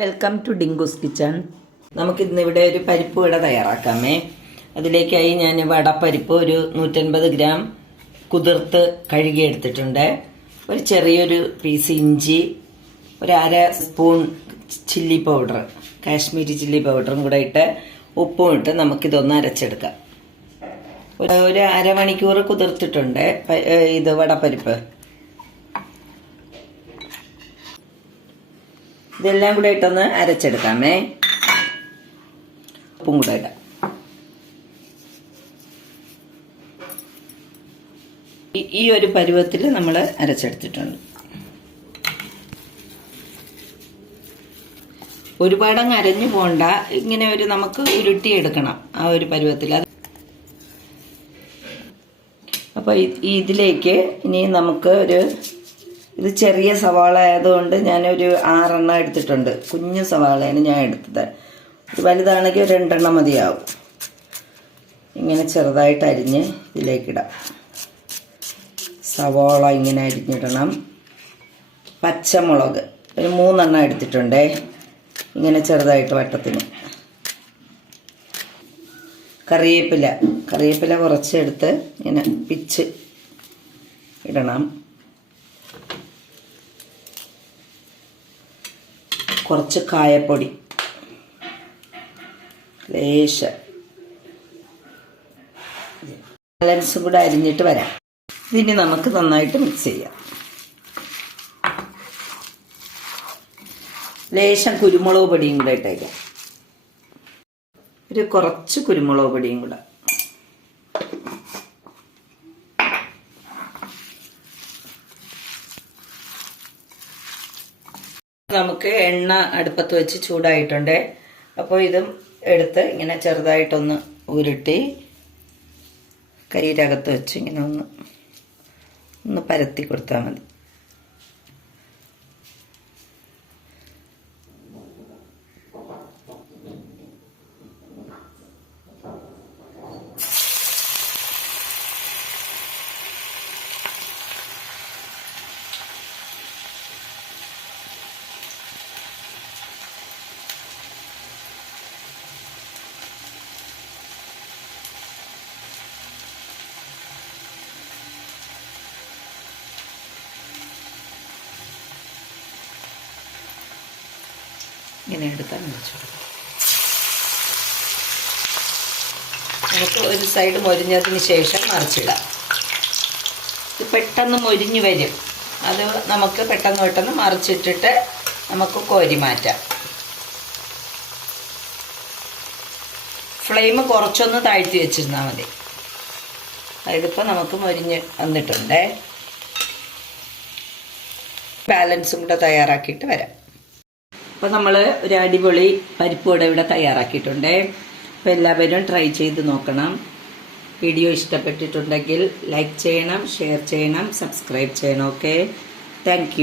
Welcome to ഡിങ്കുസ് kitchen. നമുക്കിന്ന് ഇവിടെ ഒരു പരിപ്പ് വട തയ്യാറാക്കാമേ. അതിലേക്കായി ഞാൻ വടപ്പരിപ്പ് ഒരു നൂറ്റൻപത് ഗ്രാം കുതിർത്ത് കഴുകിയെടുത്തിട്ടുണ്ട്. ഒരു ചെറിയൊരു പീസ് ഇഞ്ചി ഒരു അര spoon chilli powder Kashmiri chilli പൗഡറും കൂടെ ഇട്ട് ഉപ്പും ഇട്ട് നമുക്കിതൊന്ന് അരച്ചെടുക്കാം. ഒരു അര അരമണിക്കൂർ കുതിർത്തിട്ടുണ്ട് ഇത് വടപ്പരിപ്പ്. ഇതെല്ലാം കൂടെ ഇട്ടൊന്ന് അരച്ചെടുക്കാമേ. ഉപ്പും കൂടെ ഇടാം. ഈ- ഒരു പരുവത്തിൽ നമ്മൾ അരച്ചെടുത്തിട്ടുണ്ട്. ഒരുപാടങ്ങ് അരഞ്ഞു പോണ്ട. ഇങ്ങനെ ഒരു നമുക്ക് ഉരുട്ടിയെടുക്കണം ആ ഒരു പരുവത്തിൽ. അത് അപ്പോൾ ഇതിലേക്ക് ഇനി നമുക്ക് ഒരു ഇത് ചെറിയ സവാള ആയതുകൊണ്ട് ഞാനൊരു ആറെണ്ണം എടുത്തിട്ടുണ്ട്. കുഞ്ഞു സവാളയാണ് ഞാൻ എടുത്തത്. ഒരു വലുതാണെങ്കിൽ രണ്ടെണ്ണം മതിയാവും. ഇങ്ങനെ ചെറുതായിട്ട് അരിഞ്ഞ് ഇതിലേക്കിടാം. സവാള ഇങ്ങനെ അരിഞ്ഞിടണം. പച്ചമുളക്. ഒരു മൂന്നെണ്ണം എടുത്തിട്ടുണ്ടേ. ഇങ്ങനെ ചെറുതായിട്ട് വട്ടത്തിന്. കറിവേപ്പില. കറിവേപ്പില കുറച്ചെടുത്ത് ഇങ്ങനെ പിച്ച് ഇടണം. കുറച്ച് കായപ്പൊടി. ലേശ. ബാലൻസും കൂടെ അരിഞ്ഞിട്ട് വരാം. ഇതിനി നമുക്ക് നന്നായിട്ട് മിക്സ് ചെയ്യാം. ലേശം കുരുമുളക് പൊടിയും കൂടെ ഇട്ടേക്കാം. ഒരു കുറച്ച് കുരുമുളക് പൊടിയും കൂടെ. നമുക്ക് എണ്ണ അടുപ്പത്ത് വെച്ച് ചൂടായിട്ടുണ്ട്. അപ്പോൾ ഇതും എടുത്ത് ഇങ്ങനെ ചെറുതായിട്ടൊന്ന് ഉരുട്ടി കയ്യിലകത്ത് വെച്ച് ഇങ്ങനെ ഒന്ന് ഒന്ന് പരത്തി കൊടുത്താൽ മതി. ഇങ്ങനെ എടുത്താൽ മുറിച്ചു കൊടുക്കാം നമുക്ക് ഒരു സൈഡ് മൊരിഞ്ഞതിന് ശേഷം മറിച്ചിടാം. ഇത് പെട്ടെന്ന് മൊരിഞ്ഞ് വരും. അത് നമുക്ക് പെട്ടെന്ന് പെട്ടെന്ന് മറിച്ചിട്ടിട്ട് നമുക്ക് കോരി മാറ്റാം. ഫ്ലെയിം കുറച്ചൊന്ന് താഴ്ത്തി വെച്ചിരുന്നാൽ മതി. അതിപ്പോൾ നമുക്ക് മൊരിഞ്ഞ് വന്നിട്ടുണ്ടേ. ബാലൻസും കൂടെ തയ്യാറാക്കിയിട്ട് വരാം. അപ്പോൾ നമ്മൾ ഒരു അടിപൊളി പരിപ്പ് വട ഇവിടെ തയ്യാറാക്കിയിട്ടുണ്ട്. അപ്പോൾ എല്ലാവരും ട്രൈ ചെയ്ത് നോക്കണം. വീഡിയോ ഇഷ്ടപ്പെട്ടിട്ടുണ്ടെങ്കിൽ ലൈക്ക് ചെയ്യണം ഷെയർ ചെയ്യണം സബ്സ്ക്രൈബ് ചെയ്യണം ഓക്കെ താങ്ക്